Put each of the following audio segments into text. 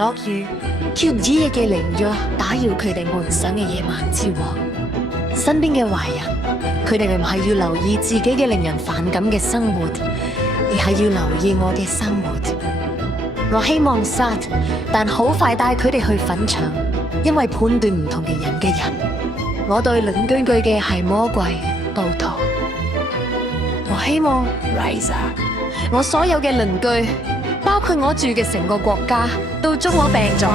落雨，叫唔知嘢嘅靈咗打擾佢哋夢想嘅夜晚之王。身邊嘅壞人，佢哋唔係要留意自己嘅令人反感嘅生活，而係要留意我嘅生活。我希望殺，但好快帶佢哋去墳場，因為判斷唔同嘅人嘅人。我對鄰居嘅係魔鬼暴徒。我希望 Rise， 我所有嘅鄰居，包括我住嘅成個國家，都祝我病咗。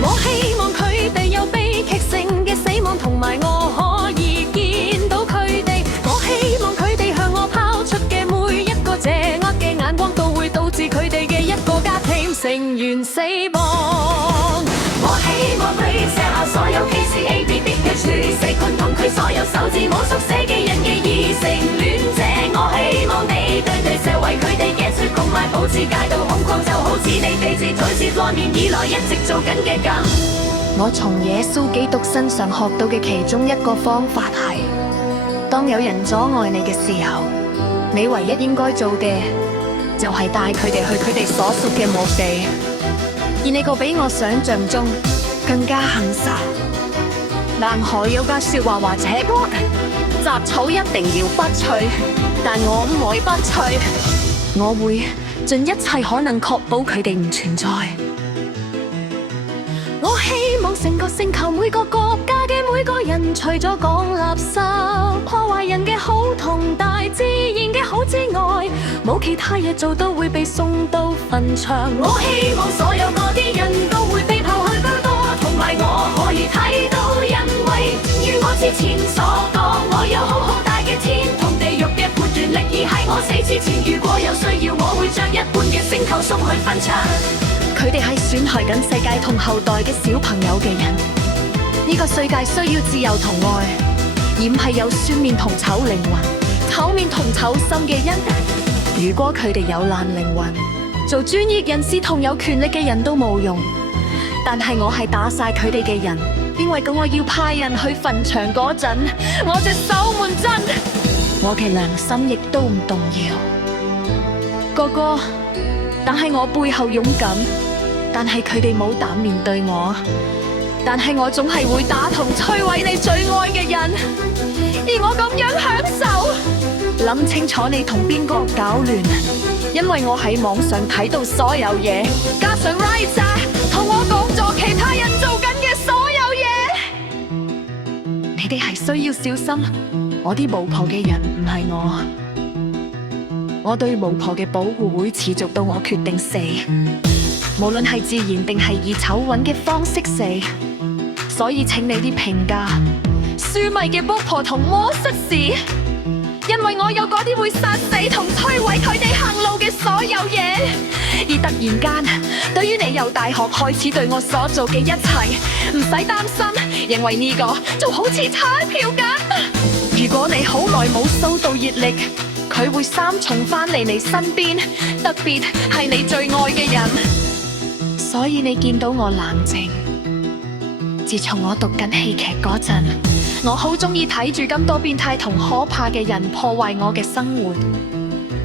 我希望佢哋有悲劇性嘅死亡，同埋我可以見到佢哋。我希望佢哋向我拋出嘅每一個邪惡嘅眼光，都會導致佢哋嘅一個家庭成員死亡。我希望佢寫下所有 KCABBH 四款同佢所有手指冇縮寫嘅人嘅異性戀者。我希望你對社為佢哋嘅説共埋保持戒到恐慌，就好似你哋自在是多年以來一直做緊嘅咁。我從耶穌基督身上學到嘅其中一個方法係，當有人阻礙你嘅時候，你唯一應該做嘅就係帶佢哋去佢哋所屬嘅墓地。而呢個比我想象中更加狠手。南海有句説話或者雜草一定要不除，但我唔會不除。我會盡一切可能確保佢哋唔存在。我希望成個星球每個國家嘅每個人，除咗講垃圾、破壞人嘅好同大自然嘅好之外，冇其他嘢做都會被送到墳場。我希望所有嗰啲人都會被拋去更多，同埋我可以睇到，因為如我之前所講，我有好大嘅天同地獄嘅判斷力，而喺我死之前，如果有需要，我會將一半嘅星球送去墳場。佢哋係損害緊世界同後代嘅小朋友嘅人。呢個世界需要自由同愛，而唔係有酸面同醜靈魂、醜面同醜心嘅人。如果佢哋有爛靈魂，做專業人士同有權力嘅人都冇用。但係我係打晒佢哋嘅人，因為咁我要派人去墳場嗰陣，我隻手滿真，我嘅良心亦都唔動搖。哥哥，但係我背後勇敢，但係佢哋冇膽面對我，但係我總係會打同摧毀你最愛嘅人，而我咁樣享受。諗清楚你同邊個搞亂，因為我喺網上睇到所有嘢，加上 Rise 同我講咗其他人做緊嘅所有嘢。你哋係需要小心，我啲巫婆嘅人唔係我。我對巫婆嘅保護會持續到我決定死，無論係自然定係以醜揾嘅方式死。所以請你啲評價書迷嘅巫婆同魔術師，因為我有嗰啲會殺死同摧毀佢哋行路嘅所有嘢。而突然間，對於你由大學開始對我所做嘅一切，唔使擔心，因為呢個就好似彩票咁。如果你好耐冇收到熱力，佢會三重返嚟你身邊，特別係你最愛嘅人。所以你見到我冷靜。自從我讀緊戲劇嗰陣，我好鍾意睇住咁多變態同可怕嘅人破壞我嘅生活，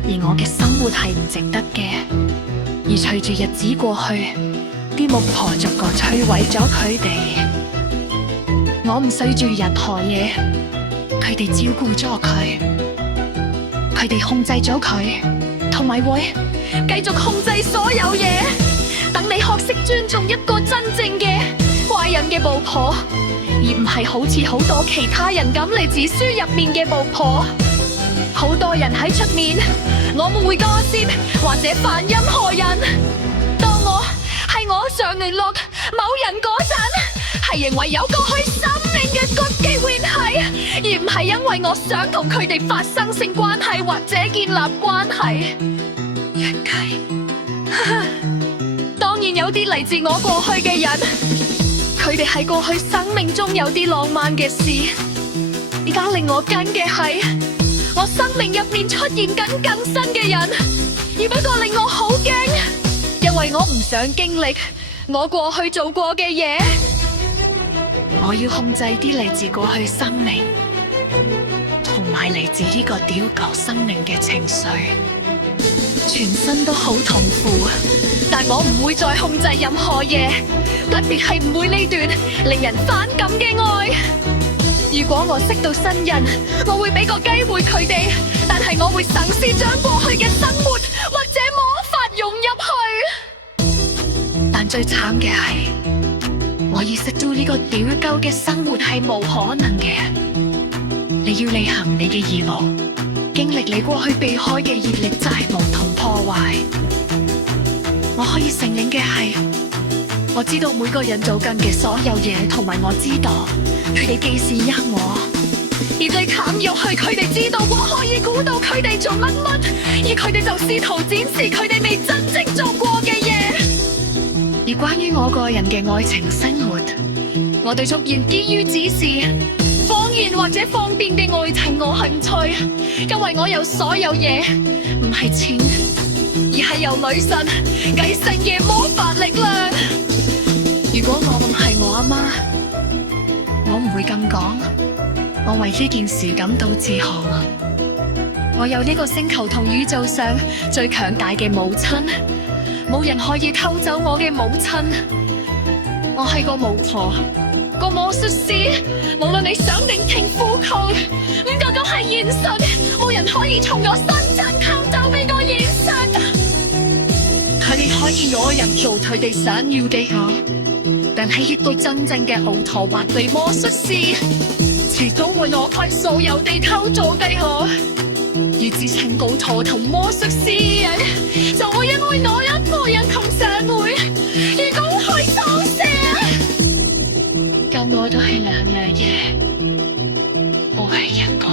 而我嘅生活係唔值得嘅。而隨住日子過去，啲巫婆逐個摧毀咗佢哋。我唔需住任何嘢，佢哋照顧咗佢。佢哋控制咗佢，同埋會繼續控制所有嘢。等你學識尊重一個真正嘅壞人嘅巫婆，而唔係好似好多其他人咁嚟自書入面嘅巫婆。好多人喺出面，我們會干涉或者犯任何人。當我想聯絡某人嗰陣，係認為有過去生命嘅國際聯繫，而唔係因為我想同佢哋發生性關係或者建立關係。一計，當然有啲嚟自我過去嘅人，佢哋喺過去生命中有啲浪漫嘅事。而家令我驚嘅係，我生命入面出現緊更新嘅人，而不過令我好驚，因為我唔想經歷我過去做過嘅嘢。我要控制啲嚟自過去生命同埋嚟自呢個屌舊生命嘅情緒，全身都好痛苦，但我唔會再控制任何嘢，特別係唔會呢段令人反感嘅愛。如果我識到新人，我會俾個機會佢哋，但係我會嘗試將過去嘅生活或者魔法融入去。但最慘嘅係，我意識到呢個屌鳩嘅生活係冇可能嘅。你要履行你嘅義務，經歷你過去避開嘅業力債務同破壞。我可以承認嘅係，我知道每個人做緊嘅所有嘢，同埋我知道佢哋既是呃我，而最慘又係佢哋知道我可以估到佢哋做乜乜，而佢哋就試圖展示佢哋未真正做過嘅嘢。而關於我個人嘅愛情生活，我對俗言基於指示、謊言或者方便嘅愛情冇興趣，因為我有所有嘢唔係錢，而係由女神繼承嘅魔法力量。如果我唔係我阿媽，我唔會咁講。我為呢件事感到自豪。我有呢個星球同宇宙上最強大嘅母親，冇人可以偷走我嘅母親。我係個巫婆，個魔術師，無論你想定聽呼求，呢個都係現實，冇人可以從我身上偷走俾我現實。佢哋可以攞人做佢哋想要嘅我，但係一個真正嘅巫婆或被魔術師，始終會攞佢所有地偷走嘅我。而自稱巫婆同魔術師人，就會因為我一個人同社會而公開羞恥。咁我都係兩樣嘢，我係一個